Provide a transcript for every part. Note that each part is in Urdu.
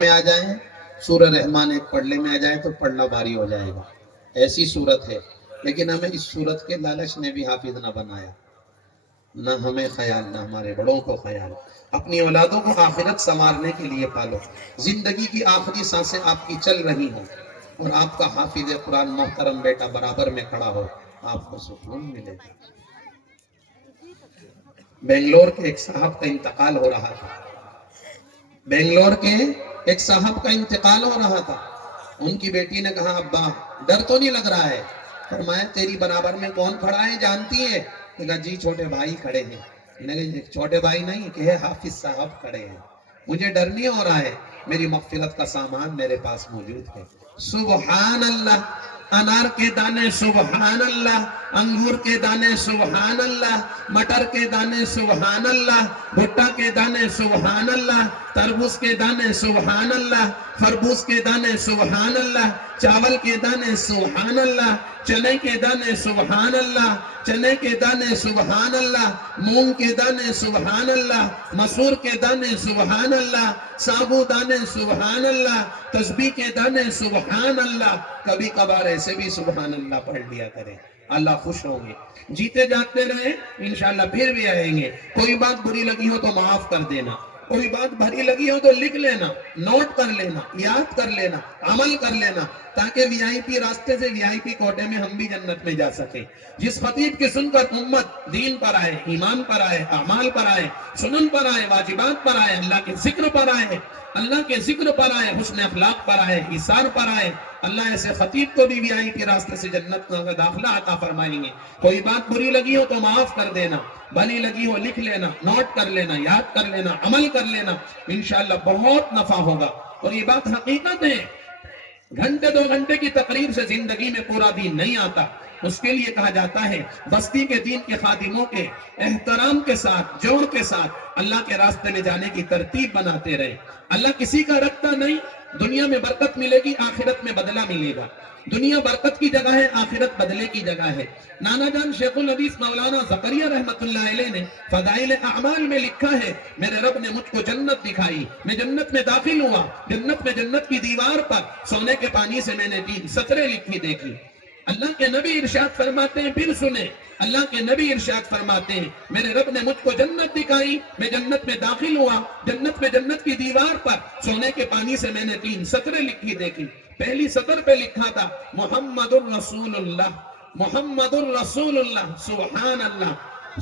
میں آ جائیں، سورہ رحمان ایک پڑھنے میں آ جائے تو پڑھنا بھاری ہو جائے گا، ایسی صورت ہے۔ لیکن ہمیں اس صورت کے لالچ نے بھی حافظ نہ بنایا، نہ ہمیں خیال، نہ ہمارے بڑوں کو خیال۔ اپنی اولادوں کو آخرت سنوارنے کے لیے پالو، زندگی کی آخری سانسیں آپ کی چل رہی ہوں اور آپ کا حافظ قرآن محترم بیٹا برابر میں کھڑا ہو، آپ کو سکون ملے گا۔ بنگلور کے ایک صاحب کا انتقال ہو رہا تھا، بنگلور کے ایک صاحب کا انتقال ہو رہا تھا۔ ان کی بیٹی نے کہا ابا ڈر تو نہیں لگ رہا ہے؟ فرمایا تیری برابر میں کون کھڑا ہے جانتی ہے؟ کہا جی چھوٹے بھائی کھڑے ہیں۔ چھوٹے بھائی نہیں کہ حافظ صاحب کھڑے ہیں، مجھے ڈر نہیں ہو رہا ہے، میری مغفرت کا سامان میرے پاس موجود ہے۔ سبحان اللہ، انار کے دانے سبحان اللہ، انگور کے دانے سبحان اللہ، مٹر کے دانے سبحان اللہ، بھٹا کے دانے سبحان اللہ، تربوز کے دانے سبحان اللہ، خربوز کے دانے سبحان اللہ، چاول کے دانے سبحان اللہ، چنے کے دانے سبحان اللہ، چنے کے دانے سبحان اللہ، مونگ کے دانے سبحان اللہ، مسور کے دانے سبحان اللہ، سابو دانے سبحان اللہ، تسبیح کے دانے سبحان اللہ۔ کبھی کبھار ایسے بھی سبحان اللہ پڑھ لیا کریں، اللہ خوش ہوں گے۔ جیتے جاگتے رہیں، انشاءاللہ پھر بھی آئیں گے۔ کوئی بات بری لگی ہو تو معاف کر دینا، کوئی بات بھری لگی ہو تو لکھ لینا، نوٹ کر لینا، یاد کر لینا، عمل کر لینا، تاکہ وی آئی پی راستے سے وی آئی پی کوٹے میں ہم بھی جنت میں جا سکیں۔ جس خطیب کی سن کر امت دین پر آئے، ایمان پر آئے، اعمال پر آئے، سنن پر آئے، واجبات پر آئے، اللہ کے ذکر پر آئے، اللہ کے ذکر پر آئے، حسن اخلاق پر آئے، ایثار پر آئے، اللہ ایسے خطیب کو بھی وی آئی پی راستے سے جنت کا داخلہ عطا فرمائیں گے۔ کوئی بات بری لگی ہو تو معاف کر دینا، بھلی لگی ہو لکھ لینا، نوٹ کر لینا، یاد کر لینا، عمل کر لینا، انشاءاللہ بہت نفع ہوگا۔ اور یہ بات حقیقت ہے، گھنٹے 2 گھنٹے کی تقریر سے زندگی میں پورا دین نہیں آتا۔ اس کے لیے کہا جاتا ہے بستی کے دین کے خادموں کے احترام کے ساتھ، جوڑ کے ساتھ اللہ کے راستے میں جانے کی ترتیب بناتے رہے۔ اللہ کسی کا رکھتا نہیں، دنیا میں برکت ملے گی، آخرت میں بدلہ ملے گا۔ دنیا برکت کی جگہ ہے، آخرت بدلے کی جگہ ہے۔ نانا جان شیخ الحدیث مولانا زکریا رحمت اللہ علیہ نے فضائل اعمال میں لکھا ہے، میرے رب نے مجھ کو جنت دکھائی، میں جنت میں داخل ہوا، جنت کی دیوار پر سونے کے پانی سے میں نے 3 سطریں لکھی دیکھی۔ اللہ کے نبی ارشاد فرماتے ہیں، پھر سنیں، اللہ کے نبی ارشاد فرماتے ہیں میرے رب نے مجھ کو جنت دکھائی، میں جنت میں داخل ہوا، جنت کی دیوار پر سونے کے پانی سے میں نے 3 سطریں لکھی دیکھی۔ پہلی سطر پہ لکھا تھا محمد الرسول اللہ، محمد الرسول اللہ، سبحان اللہ،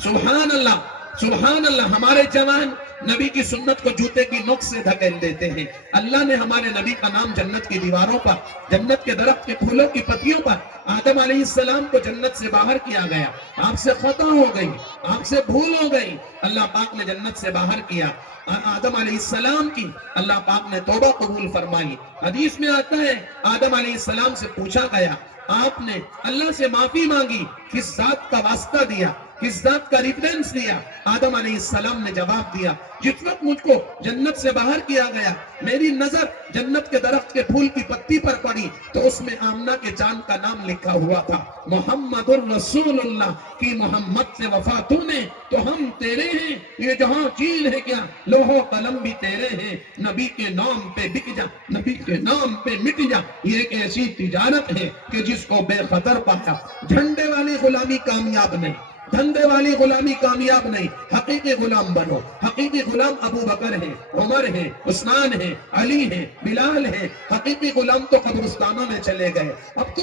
سبحان اللہ، سبحان اللہ۔ ہمارے جوان نبی کی سنت کو جوتے کی نوک سے دھکیل دیتے ہیں۔ اللہ نے ہمارے نبی کا نام جنت کی دیواروں پر، جنت کے درخت کے پھولوں کی پتیوں پر، آدم علیہ السلام کو جنت سے باہر کیا گیا، آپ سے خطا ہو گئی، آپ سے بھول ہو گئی، اللہ پاک نے جنت سے باہر کیا۔ آدم علیہ السلام کی اللہ پاک نے توبہ قبول فرمائی۔ حدیث میں آتا ہے آدم علیہ السلام سے پوچھا گیا، آپ نے اللہ سے معافی مانگی، کس ذات کا واسطہ دیا، کس ذات کا ریفرنس دیا؟ آدم علیہ السلام نے جواب دیا، جس وقت مجھ کو جنت سے باہر کیا گیا، میری نظر جنت کے درخت کے پھول کی پتی پر پڑی تو اس میں آمنہ کے چاند کا نام لکھا ہوا تھا، محمد الرسول اللہ، کی محمد سے وفا تو نے تو ہم تیرے ہیں، یہ جہاں چیز ہے کیا لوح و قلم بھی تیرے ہیں، نبی کے نام پہ بک جا، نبی کے نام پہ مٹ جا۔ یہ ایک ایسی تجارت ہے کہ جس کو بے خطر پایا۔ جھنڈے والی غلامی کامیاب نہیں، دھندے والی غلامی کامیاب نہیں، حقیقی غلام بنو۔ حقیقی غلام ابو بکر ہے، عمر ہے، عثمان ہے، علی ہے، بلال ہے۔ حقیقی غلام تو قبرستانوں میں چلے گئے۔ اب تو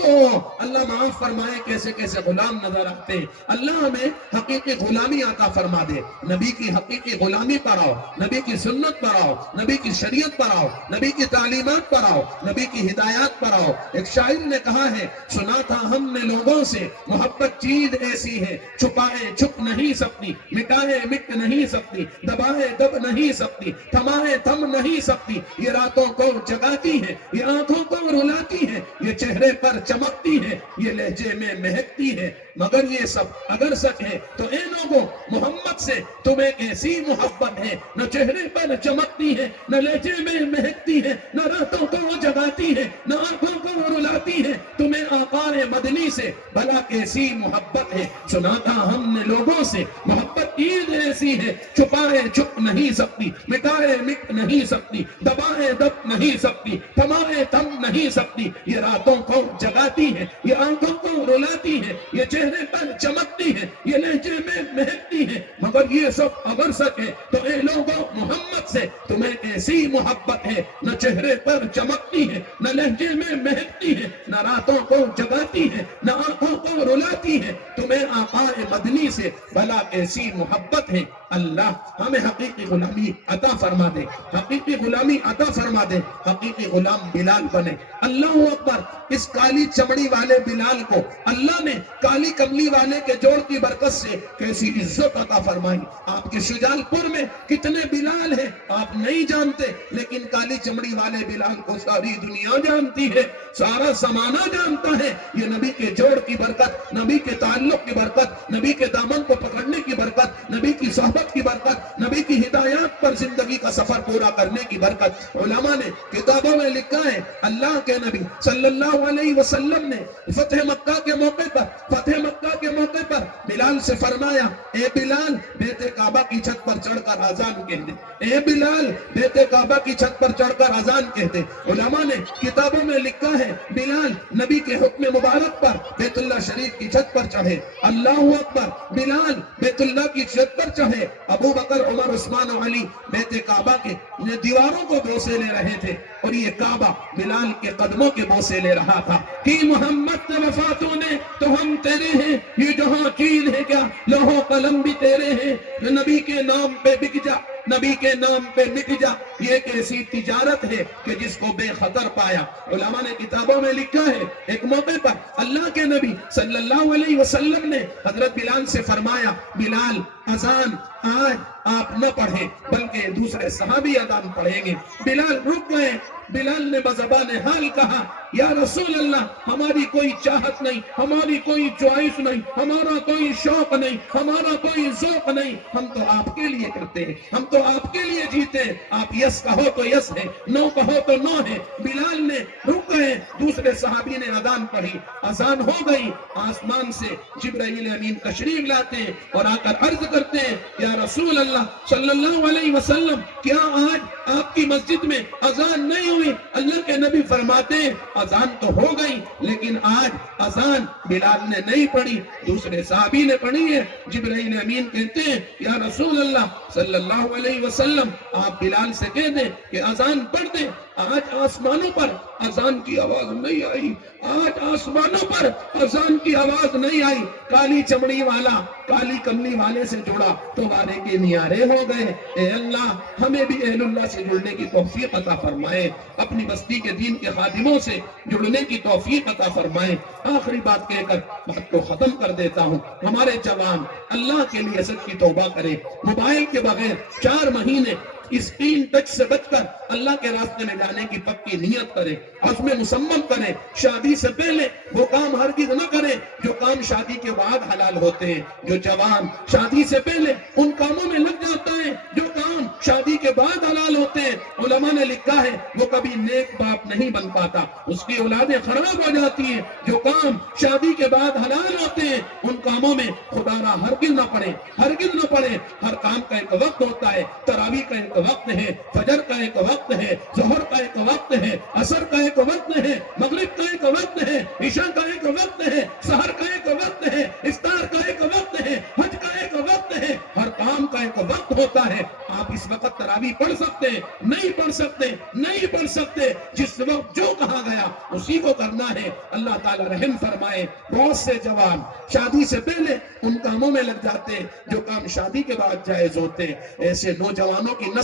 اللہ معاف فرمائے کیسے کیسے غلام نظر آتے ہیں۔ اللہ ہمیں حقیقی غلامی عطا فرما دے، نبی کی حقیقی غلامی پر آؤ، نبی کی سنت پر آؤ، نبی کی شریعت پر آؤ، نبی کی تعلیمات پر آؤ، نبی کی ہدایات پر آؤ۔ ایک شاعر نے کہا ہے، سنا تھا ہم نے لوگوں سے محبت چیز ایسی ہے، چھپائے چھپ نہیں سکتی، مٹائے مٹ نہیں سکتی، دبائے دب نہیں سکتی، تھمائے تھم نہیں سکتی۔ یہ راتوں کو جگاتی ہے، یہ آنکھوں کو رلاتی ہے، یہ چہرے پر چمکتی ہے، یہ لہجے میں مہکتی ہے۔ مگر یہ سب اگر سچ ہے تو اے لوگوں، محمد سے تمہیں کیسی محبت ہے؟ نہ چہرے پر چمکتی ہے، نہ لہجے میں مہکتی ہے، نہ راتوں کو جگاتی ہے، نہ آنکھوں کو رلاتی ہے، تمہیں آقا مدنی سے بھلا کیسی محبت ہے؟ سنا تھا ہم نے لوگوں سے محبت عید ایسی ہے، چھپائے چھپ نہیں سکتی، مٹائے مٹ نہیں سکتی، دبائیں دب نہیں سکتی، تھمائیں تھم نہیں سکتی. یہ راتوں کو جگاتی ہیں، یہ آنکھوں کو رلاتی ہیں، یہ چہرے پر چمکتی ہیں، یہ لہجے میں مہکتی ہیں. مگر یہ سب اگر سکے تو اے لوگوں محمد سے تمہیں ایسی محبت ہے، نہ چہرے پر چمکتی ہے، نہ لہجے میں مہکتی ہے، نہ راتوں کو جگاتی ہے، نہ آنکھوں کو رلاتی ہے. تمہیں آقا مدنی سے بھلا ایسی محبت ہے. اللہ ہمیں حقیقی غلامی عطا فرما دے، حقیقی غلامی عطا فرما دے، حقیقی غلام بلال بنے. اللہ اکبر. اس کالی چمڑی والے بلال کو اللہ نے کالی کملی والے کے جوڑ کی برکت سے کیسی عزت عطا فرمائی. آپ کے شجال پور میں کتنے بلال ہیں آپ نہیں جانتے، لیکن کالی چمڑی والے بلال کو ساری دنیا جانتی ہے، سارا زمانہ جانتا ہے. یہ نبی کے جوڑ کی برکت، نبی کے تعلق کی برکت، نبی کے دامن کو پکڑنے کی برکت، نبی کی صحبت کی برکت، نبی کی ہدایات پر زندگی کا سفر پورا کرنے کی برکت. علماء نے کتابوں میں لکھا ہے اللہ کے نبی صلی اللہ علیہ وسلم نے فتح مکہ کے موقع پر بلال سے فرمایا اے بلال بیت کعبہ کی چھت پر چڑھ کر اذان کہہ دے. اے بلال بیت کعبہ کی چھت پر چڑھ کر اذان کہہ دے. علماء نے کتابوں میں لکھا ہے بلال نبی کے حکم مبارک پر بیت اللہ شریف کی چھت پر چڑھے. اللہ اکبر. بلال بیت اللہ کی چھت پر چڑھے. ابو بکر عمر عثمان و علی بیت کعبہ کے دیواروں کو بوسے لے رہے تھے اور یہ کعبہ بلال کے قدموں کے بوسے لے رہا تھا کہ محمد سے وفاتوں نے تو ہم تیرے ہیں، یہ جہاں چیز ہے کیا لوح و قلم بھی تیرے ہیں. نبی کے نام پہ بک جا، نبی کے نام پہ مٹ جا. یہ ایک ایسی تجارت ہے کہ جس کو بے خطر پایا. علماء نے کتابوں میں لکھا ہے ایک موقع پر اللہ کے نبی صلی اللہ علیہ وسلم نے حضرت بلال سے فرمایا بلال اذان آج آپ نہ پڑھیں بلکہ دوسرے صحابی اذان پڑھیں گے. بلال رک گئے. بلال نے بزبان حال کہا یا رسول اللہ ہماری کوئی چاہت نہیں، ہماری کوئی چوائس نہیں، ہمارا کوئی شوق نہیں، ہمارا کوئی ذوق نہیں، ہم تو آپ کے لیے کرتے ہیں، ہم تو آپ کے لیے جیتے ہیں. آپ یس کہو تو یس ہے، نو کہو تو نو ہے. بلال نے رک گئے. دوسرے صحابی نے اذان پڑھی. اذان ہو گئی. آسمان سے جبرائیل امین تشریف لاتے ہیں اور آ کر عرض کرتے ہیں یا رسول اللہ صلی اللہ علیہ وسلم کیا آج آپ کی مسجد میں اذان نہیں ہوئی؟ اللہ کے نبی فرماتے ہیں اذان تو ہو گئی لیکن آج اذان بلال نے نہیں پڑھی، دوسرے صحابی نے پڑھی ہے. جبرائیل امین کہتے ہیں یا رسول اللہ صلی اللہ علیہ وسلم آپ بلال سے کہہ دیں کہ اذان پڑھ دیں. آج آسمانوں پر اذان کی آواز نہیں آئی، آج آسمانوں پر اذان کی آواز نہیں آئی. کالی چمڑی والا کالی کملی والے سے جڑا تو وارے کے نیارے ہو گئے. اے اللہ ہمیں بھی اہل اللہ سے جڑنے کی توفیق عطا فرمائے، اپنی بستی کے دین کے خادموں سے جڑنے کی توفیق عطا فرمائے. آخری بات کہہ کر بات کو ختم کر دیتا ہوں. ہمارے جوان اللہ کے لیے عزت کی توبہ کرے، موبائل کے بغیر 4 مہینے اسکرین ٹچ سے بچ کر اللہ کے راستے میں جانے کی پکی نیت کرے، عزم مصمم کرے. شادی سے پہلے وہ کام ہرگز نہ کرے جو کام شادی کے بعد حلال ہوتے ہیں. جو جوان شادی سے پہلے ان کاموں میں لگ جاتا ہے جو کام شادی کے بعد حلال ہوتے ہیں، علماء نے لکھا ہے وہ کبھی نیک باپ نہیں بن پاتا، اس کی اولادیں خراب ہو جاتی ہیں. جو کام شادی کے بعد حلال ہوتے ہیں ان کاموں میں خدا را ہرگز نہ پڑے، ہرگز نہ پڑے. ہر کام کا ایک وقت ہوتا ہے. تراویح کا ایک وقت ہے، فجر کا ایک وقت ہے، ظہر کا ایک وقت ہے، عصر کا ایک وقت ہے، مغرب کا ایک وقت ہے، عشاء کا ایک وقت ہے، سحر کا ایک وقت ہے، افطار کا ایک وقت ہے، حج کا ایک وقت ہے. ہر کام کا ایک وقت ہوتا ہے. آپ اس وقت تراویح پڑھ سکتے ہیں، نہیں پڑھ سکتے، نہیں پڑھ سکتے. جس وقت جو کہا گیا اسی کو کرنا ہے. اللہ تعالی رحم فرمائے. بہت سے جوان شادی سے پہلے ان کاموں میں لگ جاتے ہیں جو کام شادی کے بعد جائز ہوتے ہیں. ایسے نوجوانوں کی نسلیں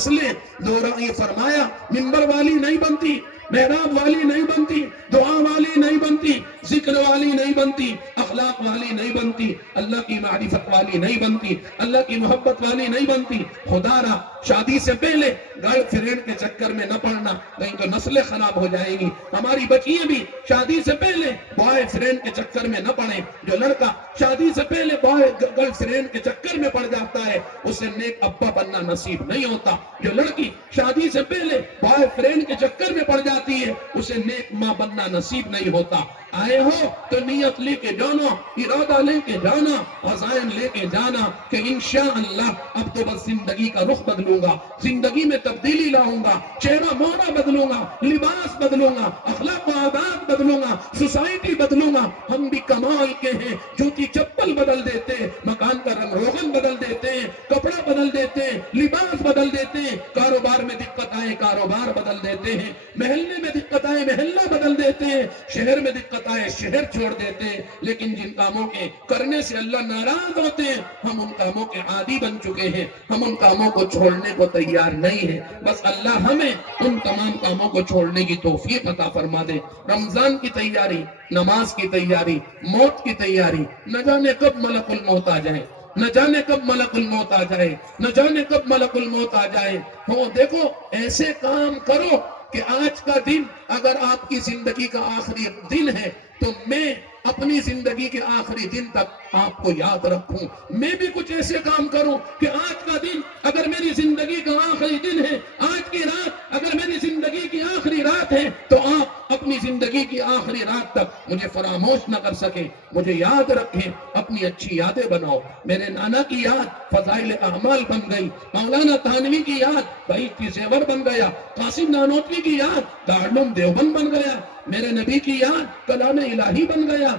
یہ فرمایا منبر والی نہیں بنتی، محراب والی نہیں بنتی، دعا والی نہیں بنتی، ذکر والی نہیں بنتی، اخلاق والی نہیں بنتی، اللہ کی معرفت والی نہیں بنتی، اللہ کی محبت والی نہیں بنتی. خدا را شادی سے پہلے گرل فرینڈ کے چکر میں نہ پڑنا، نہیں تو نسلیں خراب ہو جائیں گی. ہماری بچیاں بھی شادی سے پہلے بوائے فرینڈ کے چکر میں نہ پڑیں. جو لڑکا شادی سے پہلے گرل فرینڈ کے چکر میں پڑ جاتا ہے اسے نیک ابا بننا نصیب نہیں ہوتا. جو لڑکی شادی سے پہلے بوائے فرینڈ کے چکر میں پڑ جاتی ہے اسے نیک ماں بننا نصیب نہیں ہوتا. آئے ہو تو نیت لے کے جانا، ارادہ لے کے جانا، عزائم لے کے جانا کہ انشاءاللہ اب تو بس زندگی کا رخ بدلوں گا، زندگی میں تبدیلی لاؤں گا، چہرہ موڑا بدلوں گا، لباس بدلوں گا، اخلاق و آداب بدلوں گا، سوسائٹی بدلوں گا۔ ہم بھی کمال کے ہیں، جوتی چپل بدل دیتے ہیں، مکان کا رنگ روغن بدل دیتے ہیں، کپڑا بدل دیتے ہیں، لباس بدل دیتے ہیں، کاروبار میں دقت آئے کاروبار بدل دیتے ہیں، محلے میں دقت آئے محلہ بدل دیتے ہیں، شہر میں دقت آئے شہر چھوڑ دیتے ہیں۔ لیکن جن کاموں کے کرنے سے اللہ ناراض ہوتے ہیں، ہم ان کاموں کے عادی بن چکے ہیں، ہم ان کاموں کو چھوڑنے کو تیار نہیں ہیں۔ بس اللہ ہمیں ان تمام کاموں کو چھوڑنے کی توفیق عطا فرما دے۔ رمضان کی تیاری، نماز کی تیاری، موت کی تیاری، نہ جانے کب ملک الموت آ جائے، نہ جانے کب ملک الموت آ جائے، نہ جانے کب ملک الموت آ جائے۔ ہو دیکھو ایسے کام کرو کہ آج کا دن اگر آپ کی زندگی کا آخری دن ہے تو میں اپنی زندگی کے آخری دن تک آپ کو یاد رکھوں۔ میں بھی کچھ ایسے کام کروں کہ آج کا دن اگر میری زندگی کا آخری دن ہے، آج کی رات اگر میری زندگی کی آخری رات ہے، تو آپ اپنی زندگی کی آخری رات تک مجھے فراموش نہ کر سکیں، مجھے یاد رکھیں، اپنی اچھی یادیں بناؤ۔ میرے نانا کی یاد فضائل اعمال بن گئی، مولانا تھانوی کی یاد بعید کی زیور بن گیا، قاسم نانوتوی کی یاد دارالعلوم دیوبند بن گیا، میرے نبی کی یاد کلام الہی بن گیا۔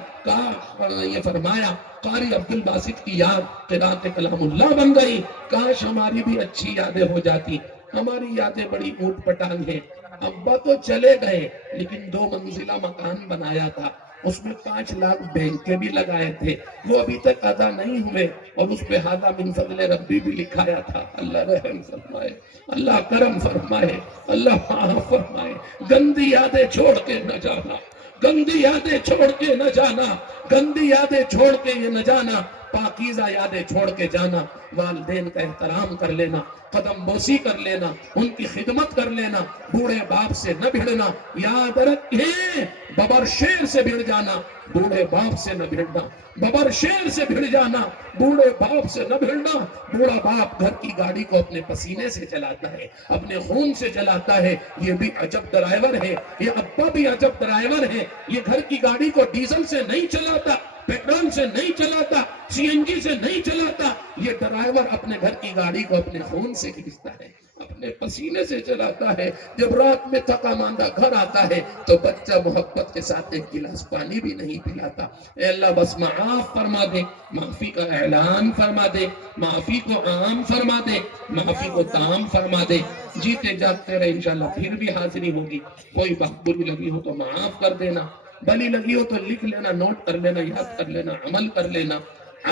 یہ فرمایا قاری عبد الباسط کی یاد قرات کلام اللہ بن گئی۔ کاش ہماری بھی اچھی یادیں ہو جاتی۔ ہماری یادیں بڑی اوٹ پٹانگ ہیں۔ ابا تو چلے گئے لیکن 2 منزلہ مکان بنایا تھا، اس میں 5 لاکھ بینکیں بھی لگائے تھے، وہ ابھی تک ادا نہیں ہوئے، اور اس پہ ہادہ من فضل ربی بھی لکھایا تھا۔ اللہ رحم فرمائے، اللہ کرم فرمائے، اللہ معاف فرمائے۔ گندی یادیں چھوڑ کے نہ جانا، گندی یادیں چھوڑ کے نہ جانا، گندی یادیں چھوڑ کے یہ نہ جانا، پاکیزہ یادیں چھوڑ کے جانا۔ والدین کا احترام کر لینا، قدم بوسی کر لینا، ان کی خدمت کر لینا، بوڑھے باپ سے نہ بھڑنا۔ یاد رکھیں ببر شیر سے بھڑ جانا، بوڑھے باپ سے نہ بھڑنا، ببر شیر سے بھڑ جانا، بوڑھے باپ سے نہ بھڑنا۔ بوڑھا باپ گھر کی گاڑی کو اپنے پسینے سے چلاتا ہے، اپنے خون سے چلاتا ہے، یہ بھی عجب ڈرائیور ہے، یہ ابا بھی عجب ڈرائیور ہے، یہ گھر کی گاڑی کو ڈیزل سے نہیں چلاتا، پیٹرول سے نہیں چلاتا، سی این جی سے نہیں چلاتا، یہ ڈرائیور اپنے گھر کی گاڑی کو اپنے خون سے کھینچتا ہے، اپنے پسینے سے چلاتا ہے۔ جب رات میں تھکا ماندہ گھر آتا ہے تو بچہ محبت کے ساتھ 1 گلاس پانی بھی نہیں پلاتا۔ اے اللہ بس معاف فرما دے، معافی کا اعلان فرما دے، معافی کو عام فرما دے، معافی کو تام فرما دے۔ جیتے جاگتے رہے انشاءاللہ پھر بھی حاضری ہوگی۔ کوئی بات بری لگی ہو تو معاف کر دینا، بلی لگی ہو تو لکھ لینا، نوٹ کر لینا، یاد کر لینا، عمل کر لینا،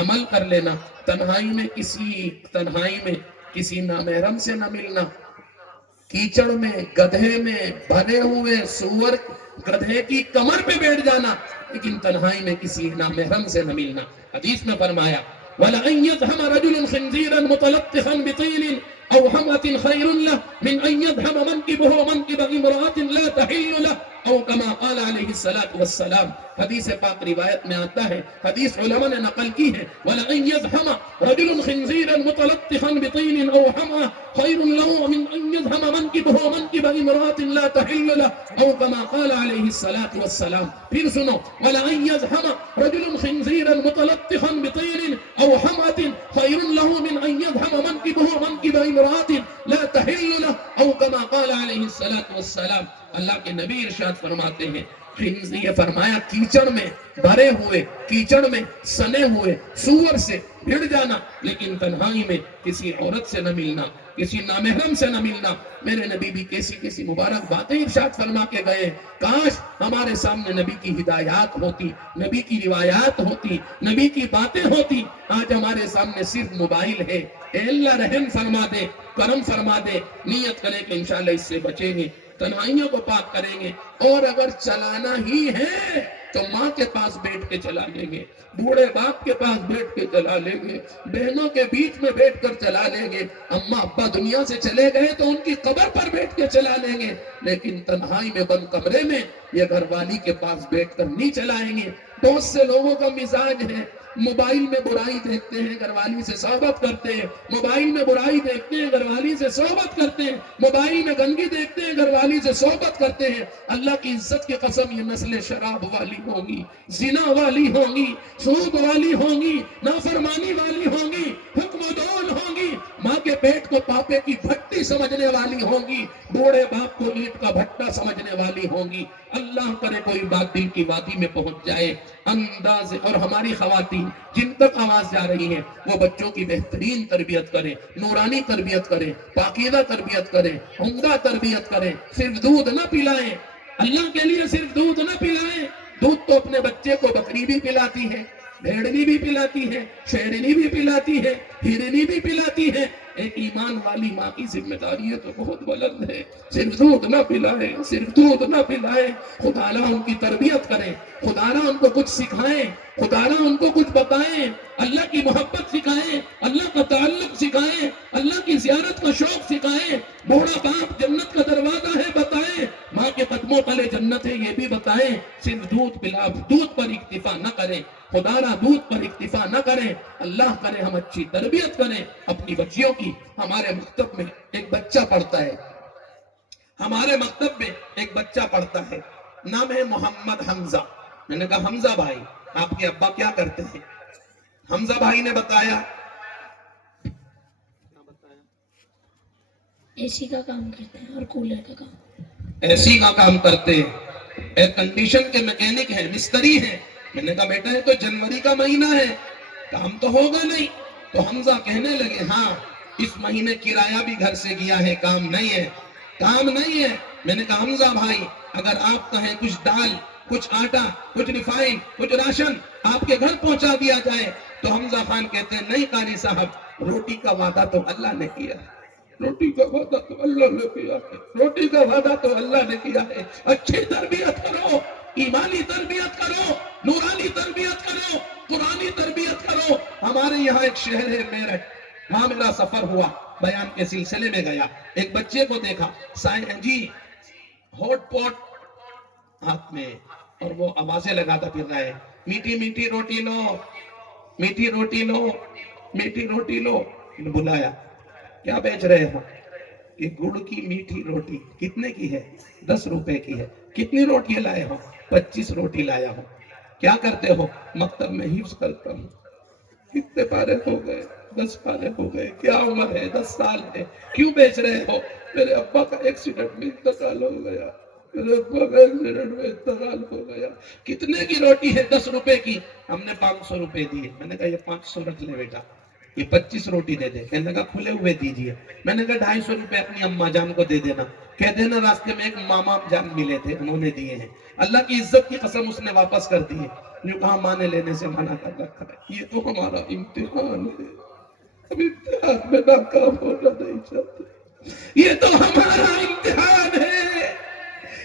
عمل کر لینا۔ تنہائی میں کسی نامحرم سے نہ ملنا، کیچڑ میں گدھے میں بھرے ہوئے سور گدھے کی کمر پہ بیٹھ جانا، لیکن تنہائی میں کسی نامحرم سے نہ ملنا۔ حدیث میں فرمایا وَلَأَنْ يَذْهَمَ رَجُلٌ خِنْزِيرًا مُتَلَطِّخًا بِطِينٍ أَوْ حَمَةٍ خَيْرٌ لَهُ مِنْ أَنْ يَذْهَمَ مَنْكِبُهُ مَنْكِبَ امْرَأَةٍ لَا تَحِلُّ لَهُ او کما قال علیہ الصلوۃ والسلام۔ حدیث پاک روایت میں آتا ہے، حدیث علماء نے نقل کی ہے، وَلَأَنْ يَذْهَمَ رَجُلٌ خِنْزِيرًا مُتَلَطِّخًا بِطِينٍ أَوْ حَمَةٍ خَيْرٌ لَهُ مِنْ أَنْ يَذْهَمَ مَنْكِبُهُ مَنْكِبَ امْرَأَةٍ لَا تَحِلُّ لَهُ او کما قال علیہ الصلوۃ والسلام۔ پھر سنو، وَلَأَنْ يَذْهَمَ رَجُلٌ خِنْزِيرًا مُتَلَطِّخًا بِطِينٍ أَوْ حَمَةٍ خَيْرٌ لَهُ مِنْ أَنْ يَذْهَمَ مَنْكِبُهُ مَنْكِبَ امْرَأَةٍ لَا تَحِلُّ لَهُ او کما قال علیہ الصلوۃ والسلام۔ اللہ کے نبی ارشاد فرماتے ہیں، یہ فرمایا کیچڑ میں بھرے ہوئے، کیچڑ میں سنے ہوئے سور سے بھڑ جانا، لیکن تنہائی میں کسی عورت سے نہ ملنا، کسی نامحرم سے نہ ملنا۔ میرے نبی بھی کیسی مبارک باتیں ارشاد فرما کے گئے۔ کاش ہمارے سامنے نبی کی ہدایات ہوتی، نبی کی روایات ہوتی، نبی کی باتیں ہوتی۔ آج ہمارے سامنے صرف موبائل ہے۔ اے اللہ رحم فرما دے، کرم فرما دے، نیت کریں کہ انشاءاللہ اس سے بچیں گے، تنہائیوں کو پاک کریں گے، اور اگر چلانا ہی ہے تو ماں کے پاس بیٹھ کے چلا لیں گے، بوڑھے باپ کے پاس بیٹھ کے چلا لیں گے، بہنوں کے بیچ میں بیٹھ کر چلا لیں گے، اماں ابا دنیا سے چلے گئے تو ان کی قبر پر بیٹھ کے چلا لیں گے، لیکن تنہائی میں بند کمرے میں یا گھر والی کے پاس بیٹھ کر نہیں چلائیں گے۔ بہت سے لوگوں کا مزاج ہے موبائل میں برائی دیکھتے ہیں گھر والی سے صحبت کرتے ہیں، موبائل میں برائی دیکھتے ہیں گھر والی سے صحبت کرتے ہیں، موبائل میں گندگی دیکھتے ہیں گھر والی سے صحبت کرتے ہیں، اللہ کی عزت کی قسم یہ نسلیں شراب والی ہوں گی، زنا والی ہوں گی، سود والی ہوں گی، نافرمانی والی ہوں گی، حکم و دول ہوں گی، ماں کے پیٹ کو پاپے کی بھٹی سمجھنے والی ہوں گی، بوڑھے باپ کو اینٹ کا بھٹا سمجھنے والی ہوں گی۔ اللہ کرے کوئی بات دل کی وادی میں پہنچ جائے انداز، اور ہماری خواتین جن تک آواز جا رہی ہے وہ بچوں کی بہترین تربیت کریں، نورانی تربیت کریں، پاکیزہ تربیت کریں، عمدہ تربیت کریں، صرف دودھ نہ پلائیں، اللہ کے لیے صرف دودھ نہ پلائیں۔ دودھ تو اپنے بچے کو بکری بھی پلاتی ہے، بھیڑنی بھی پلاتی ہے، شیرنی بھی پلاتی ہے، ہرنی بھی پلاتی ہے، ایک ایمان والی ماں کی ذمہ داری ہے تو بہت بلند ہے۔ صرف دودھ نہ پلائیں، صرف دودھ نہ پلائیں، خدا را ان کی تربیت کریں، خدا را ان کو کچھ سکھائیں، خدا را ان کو کچھ بتائیں، اللہ کی محبت سکھائیں، اللہ کا تعلق سکھائیں، اللہ کی زیارت کا شوق سکھائیں، بوڑھا باپ جنت کا دروازہ ہے بتائیں، ماں کے قدموں تلے جنت ہے یہ بھی بتائیں۔ صرف دودھ پلا، دودھ پر اکتفا نہ کریں، خدا را دودھ پر اکتفا نہ کریں، اللہ کرے ہم اچھی تربیت کریں اپنی بچیوں کی۔ ہمارے مکتب میں ایک بچہ پڑھتا ہے، ہمارے مکتب میں ایک بچہ پڑھتا ہے، نام ہے محمد حمزہ۔ میں نے کہا حمزہ بھائی آپ کے ابا کیا کرتے ہیں؟ حمزہ بھائی نے بتایا اے سی کا کام کرتے ہیں اور کولر کا کام، اے سی کا کام کرتے ہیں، ایئر کنڈیشن کے میکینک ہیں، مستری ہیں۔ میں نے کہا بیٹا یہ تو جنوری کا مہینہ ہے، کام تو ہوگا نہیں۔ تو حمزہ کہنے لگے ہاں اس مہینے کرایہ بھی گھر سے گیا ہے، کام نہیں ہے، کام نہیں ہے۔ میں نے کہا حمزہ بھائی اگر آپ کہیں کچھ دال، کچھ آٹا، کچھ ریفائن، کچھ راشن آپ کے گھر پہنچا دیا جائے، تو حمزہ خان کہتے ہیں نہیں قاری صاحب، روٹی کا وعدہ تو اللہ نے کیا ہے، روٹی کا وعدہ تو اللہ نے کیا ہے، روٹی کا وعدہ تو اللہ نے کیا ہے۔ اچھی تربیت کرو، ایمانی تربیت کرو، نورانی تربیت کرو، قرآنی تربیت کرو۔ ہمارے یہاں ایک شہر ہے میرٹھ، وہاں میرا سفر ہوا، بیان کے سلسلے میں گیا، ایک بچے کو دیکھا جی ہوٹ پوٹ ہاتھ میں، اور وہ آوازیں لگاتا پھر رہا ہے، میٹھی میٹھی روٹی لو، میٹھی روٹی لو، میٹھی روٹی لو۔ بلایا کیا بیچ رہے ہو؟ کہ گڑ کی میٹھی روٹی۔ کتنے کی ہے؟ 10 روپے کی ہے۔ کتنی روٹی لائے ہو؟ 25 روٹی لایا ہو۔ کیا کرتے ہو؟ مکتب میں حفظ کرتا ہوں۔ کتنے پارے ہو گئے؟ 10 پارے ہو گئے۔ کیا عمر ہے؟ 10 سال ہے۔ کیوں بیچ رہے ہو؟ میرے ابا کا ایکسیڈنٹ میں انتقال ہو گیا، میرے ابا کا ایکسیڈنٹ میں انتقال ہو گیا۔ کتنے کی روٹی ہے؟ 10 روپے کی۔ ہم نے 500 روپے دیے۔ میں نے کہا یہ 500 رکھ لے بیٹا، یہ 25 روٹی دے دے۔ کہنے لگا کھلے ہوئے دیجئے۔ میں نے کہا 250 روپے اپنی اماں جان کو دے دینا، کہہ دینا راستے میں ایک ماما جان ملے تھے انہوں نے دیے ہیں۔ اللہ کی عزت کی قسم اس نے واپس کر دیے، جو کہا ماں نے لینے سے منع کر رکھا ہے۔ یہ تو ہمارا امتحان ہے، اب امتحان میں ناکام ہونا نہیں چاہتے، یہ تو ہمارا امتحان ہے۔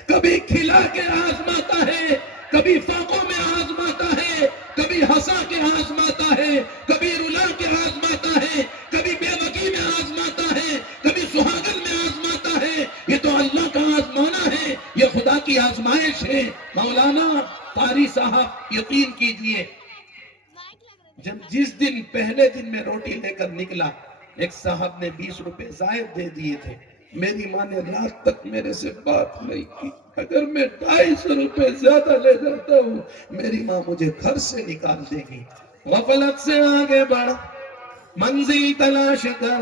کبھی کھلا کے آزماتا ہے، کبھی فاقوں میں آزماتا ہے، کبھی ہنسا کے آزماتا ہے، کبھی رلا کے آزماتا ہے، کبھی بے وقی میں آزماتا ہے، کبھی سہاگن میں آزماتا ہے۔ یہ تو اللہ کا آزمانا ہے، یہ خدا کی آزمائش ہے۔ مولانا قاری صاحب یقین کیجئے، جس دن پہلے دن میں روٹی لے کر نکلا، ایک صاحب نے 20 روپے زائد دے دیے تھے۔ میری ماں نے رات تک میرے سے بات نہیں کی، اگر میں 250 روپے زیادہ لے جاتا ہوں میری ماں مجھے گھر سے نکال دے گی۔ غفلت سے آگے بڑھ، منزل تلاش کر،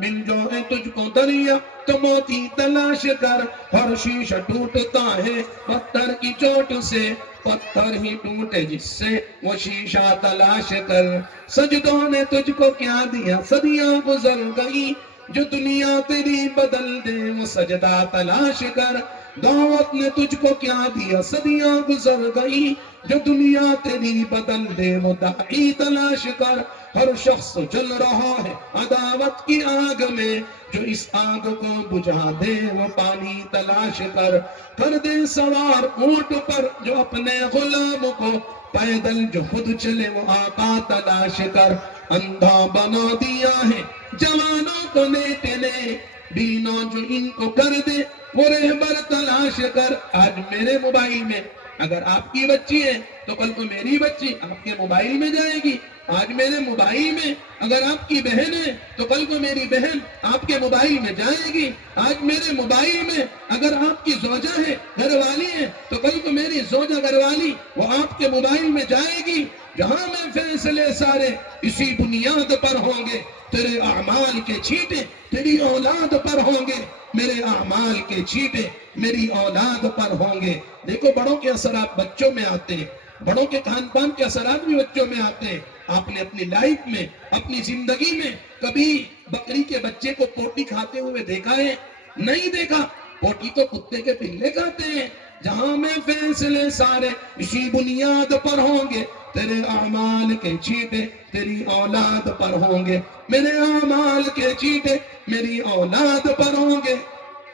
من جو ہے تجھ کو دریا تو موتی تلاش کر۔ ہر شیشہ ٹوٹتا ہے پتھر کی چوٹ سے، پتھر ہی ٹوٹے جس سے وہ شیشہ تلاش کر۔ سجدوں نے تجھ کو کیا دیا، صدیاں گزر گئی، جو دنیا تیری بدل دے وہ سجدہ تلاش کر۔ دعوت نے تجھ کو کیا دیا، صدیاں گزر گئی، جو دنیا تیری بدل دے وہ داعی تلاش کر۔ ہر شخص جل رہا ہے عداوت کی آگ میں، جو اس آگ کو بجھا دے وہ پانی تلاش کر۔ کر دے سوار اونٹ پر جو اپنے غلام کو، پیدل جو خود چلے وہ آقا تلاش کر۔ اندھا بنا دیا ہے جوانوں کو نیٹے نے، بینا جو ان کو کر دے وہ رہبر تلاش کر۔ آج میرے موبائل میں اگر آپ کی بچی ہے تو کل کو میری بچی آپ کے موبائل میں جائے گی، آج میرے موبائل میں اگر آپ کی بہن ہے تو کل کو میری بہن آپ کے موبائل میں جائے گی، آج میرے موبائل میں اگر آپ کی زوجہ ہے، گھر والی ہے، تو کل کو میری زوجہ گھر والی وہ آپ کے موبائل میں جائے گی۔ جہاں میں فیصلے سارے اسی بنیاد پر ہوں گے، تیرے اعمال کے چھینٹے تیری اولاد پر ہوں گے، میرے اعمال کے چھینٹے میری اولاد پر ہوں گے۔ دیکھو بڑوں کے اثرات بچوں میں آتے ہیں، بڑوں کے کھان پان کے اثرات بھی بچوں میں آتے ہیں۔ آپ نے اپنی لائف میں، اپنی زندگی میں کبھی بکری کے بچے کو پوٹی کھاتے ہوئے دیکھا ہے؟ نہیں دیکھا۔ پوٹی تو کتے کے پلے کھاتے ہیں۔ جہاں میں فیصلے سارے اسی بنیاد پر ہوں گے، تیرے اعمال کے چھینٹے تیری اولاد پر ہوں گے، میرے اعمال کے چھینٹے میری اولاد پر ہوں گے۔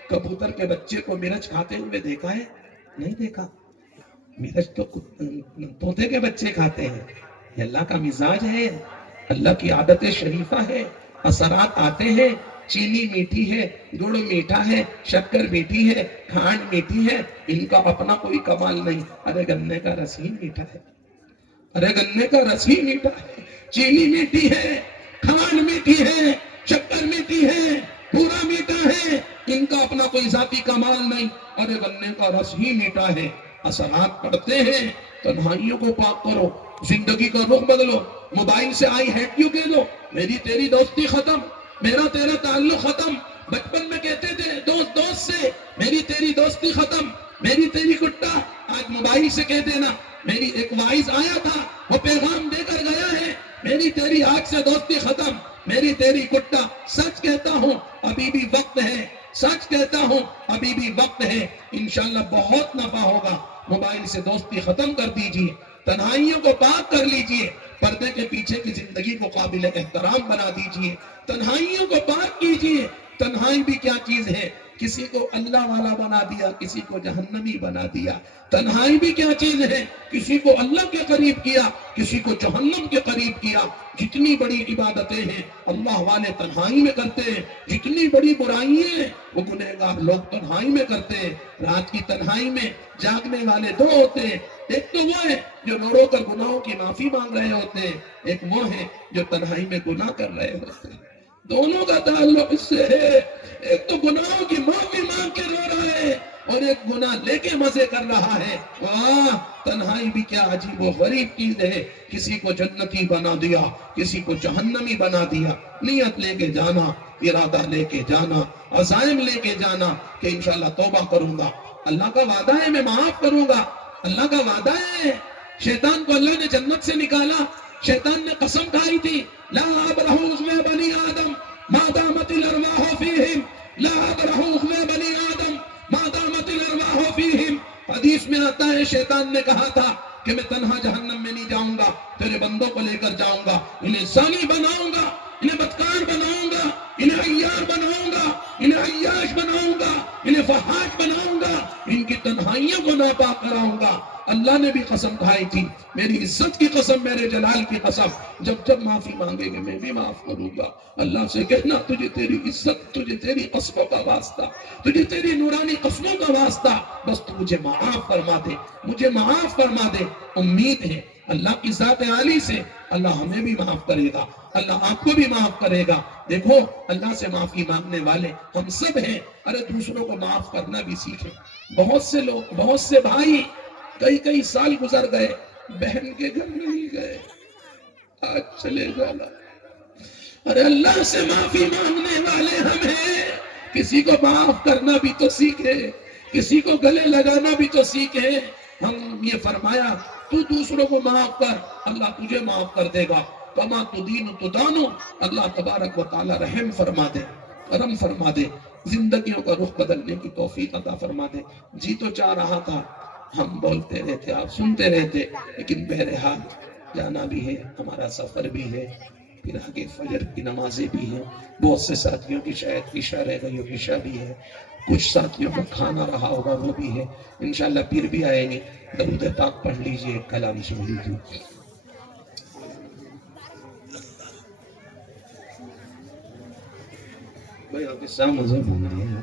کبوتر کے بچے کو مرچ کھاتے ہوئے دیکھا ہے؟ نہیں دیکھا۔ مرچ تو طوطے کے بچے کھاتے ہیں۔ یہ اللہ کا مزاج ہے، اللہ کی عادت شریفہ ہے۔ اثرات آتے ہیں، چینی میٹھی ہے، گڑ میٹھا ہے، شکر میٹھی ہے، کھانڈ میٹھی ہے، ان کا اپنا کوئی کمال نہیں۔ ارے گنے کا رس ہی میٹھا ہے، ارے گنے کا رس ہی میٹھا ہے، چینی میٹھی ہے، کھانڈ میٹھی ہے، شکر میٹھی ہے، پورا میٹھا ہے، ان کا اپنا کوئی ذاتی کمال نہیں۔ ارے گنے کا رس ہی میٹھا ہے۔ اثرات پڑتے ہیں، تنہائیوں کو پاک کرو، زندگی کا رخ بدلو، موبائل سے آئی ہیٹ یو کہہ دو، میری تیری دوستی ختم، میرا تیرا تعلق ختم۔ بچپن میں کہتے تھے دوست دوست سے، میری تیری دوستی ختم، میری تیری کٹا، آج موبائل سے کہہ دینا، میری ایک وائز آیا تھا وہ پیغام دے کر گیا ہے، میری تیری آج سے دوستی ختم، میری تیری کٹا۔ سچ کہتا ہوں ابھی بھی وقت ہے، سچ کہتا ہوں ابھی بھی وقت ہے، انشاءاللہ بہت نفع ہوگا۔ موبائل سے دوستی ختم کر دیجئے، تنہائیوں کو پاک کر لیجئے، پردے کے پیچھے کی زندگی کو قابل احترام بنا دیجئے، تنہائیوں کو پاک کیجئے۔ تنہائی بھی کیا چیز ہے؟ کسی کو اللہ والا بنا دیا، کسی کو جہنمی بنا دیا۔ تنہائی بھی کیا چیز ہے؟ کسی کو اللہ کے قریب کیا، کسی کو جہنم کے قریب کیا۔ جتنی بڑی عبادتیں ہیں اللہ والے تنہائی میں کرتے ہیں، جتنی بڑی برائیاں ہیں وہ گنہگار لوگ تنہائی میں کرتے ہیں۔ رات کی تنہائی میں جاگنے والے دو ہوتے ہیں، ایک تو وہ ہے جو رو رو کر گناہوں کی معافی مانگ رہے ہوتے ہیں، ایک وہ ہے جو تنہائی میں گناہ کر رہے ہوتے ہیں۔ دونوں کا تعلق اس سے ہے، ایک تو گناہوں کی معافی مانگ کے رو رہا ہے اور ایک گناہ لے کے مزے کر رہا ہے۔ واہ، تنہائی بھی کیا عجیب و غریب چیز ہے، کسی کو جنتی بنا دیا، کسی کو جہنمی بنا دیا۔ نیت لے کے جانا، ارادہ لے کے جانا، عزائم لے کے جانا کہ انشاءاللہ توبہ کروں گا، اللہ کا وعدہ ہے میں معاف کروں گا، اللہ کا وعدہ ہے۔ شیطان کو اللہ نے جنت سے نکالا، شیطان نے قسم کھائی تھی، لا ابرح میں بنی آدم ما دامت الارواح فیہم، لا ابرح میں بنی آدم ما دامت الارواح فیہم۔ حدیث میں آتا ہے شیطان نے کہا تھا کہ میں تنہا جہنم میں نہیں جاؤں گا، تیرے بندوں کو لے کر جاؤں گا، انہیں زانی بناؤں گا، انہیں بدکار بناؤں گا، انہیں عیار بناؤں گا، انہیں عیاش بناؤں گا، انہیں فحاش بناؤں گا، ان کی تنہائیوں کو ناپاک کراؤں گا۔ اللہ نے بھی قسم کھائی تھی، میری عزت کی قسم، میرے جلال کی قسم، جب جب معافی مانگے گے میں بھی معاف کروں گا۔ اللہ سے کہنا تجھے تیری عزت، تجھے تیری قسموں کا واسطہ، تجھے تیری نورانی قسموں کا واسطہ، بس تو مجھے معاف فرما دے، مجھے معاف فرما دے۔ امید ہے اللہ کی ذات عالی سے اللہ ہمیں بھی معاف کرے گا، اللہ آپ کو بھی معاف کرے گا۔ دیکھو اللہ سے معافی مانگنے والے ہم سب ہیں، ارے دوسروں کو معاف کرنا بھی سیکھیں۔ بہت سے لوگ، بہت سے بھائی کئی سال گزر گئے، بہن کے گھر نہیں گئے، آج چلے جانا۔ ارے اللہ سے معافی مانگنے والے ہم ہیں، کسی کو معاف کرنا بھی تو سیکھے، کسی کو گلے لگانا بھی تو سیکھے۔ ہم یہ فرمایا تو دوسروں کو معاف کر، اللہ تجھے معاف کر دے گا۔ کما تدین تدانو، اللہ تبارک و تعالی رحم فرما دے، کرم فرما دے، زندگیوں کا رخ بدلنے کی توفیق عطا فرما دے۔ جی تو چاہ رہا تھا ہم بولتے رہتے، آپ سنتے رہتے، لیکن بہرحال جانا بھی ہے، ہمارا سفر بھی ہے، پھر آگے فجر کی نمازیں بھی ہیں، بہت سے ساتھیوں کی شاید عشاء رہ گئی ہو، عشاء بھی ہے، کچھ ساتھیوں کا کھانا رہا ہوگا وہ بھی ہے، انشاءاللہ پھر بھی آئیں گے۔ درود پاک پڑھ لیجئے، کلام سن لیجئے۔ بھائی آپ اس سام مزہ بھون رہی ہے،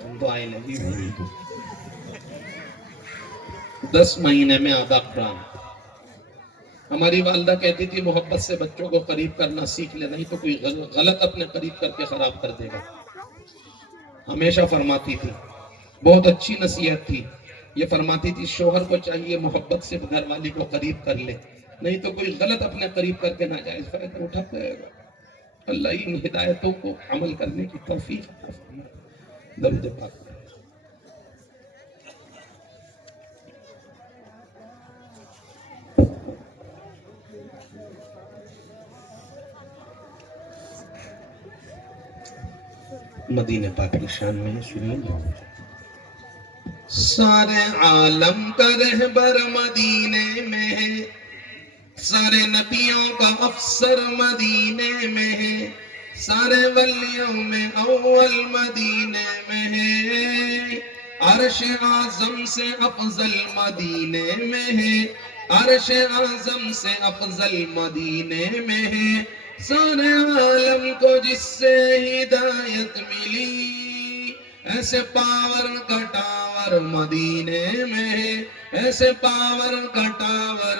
تم تو آئے لگی بھائی تو 10 مہینے میں آدھا قرآن. ہماری والدہ کہتی تھی محبت سے بچوں کو قریب کرنا سیکھ لے, نہیں تو کوئی غلط اپنے قریب کر کے خراب کر دے گا. ہمیشہ فرماتی تھی, بہت اچھی نصیحت تھی. یہ فرماتی تھی شوہر کو چاہیے محبت سے گھر والی کو قریب کر لے, نہیں تو کوئی غلط اپنے قریب کر کے ناجائز فائدہ اٹھا پائے گا. اللہ ان ہدایتوں کو عمل کرنے کی توفیق عطا فرمائے. درود پاک. مدینہ پاک کی شان میں سنیے. سارے عالم کا رہبر مدینے میں ہے, سارے نبیوں کا افسر مدینے میں ہے, سارے ولیوں میں اول مدینے میں ہے. عرش اعظم سے افضل مدینے میں ہے, عرش اعظم سے افضل مدینے میں ہے. سارے عالم کو جس سے ہدایت ملی, ایسے پاور کا ٹاور مدینے میں ہے, ایسے پاور کا ٹاور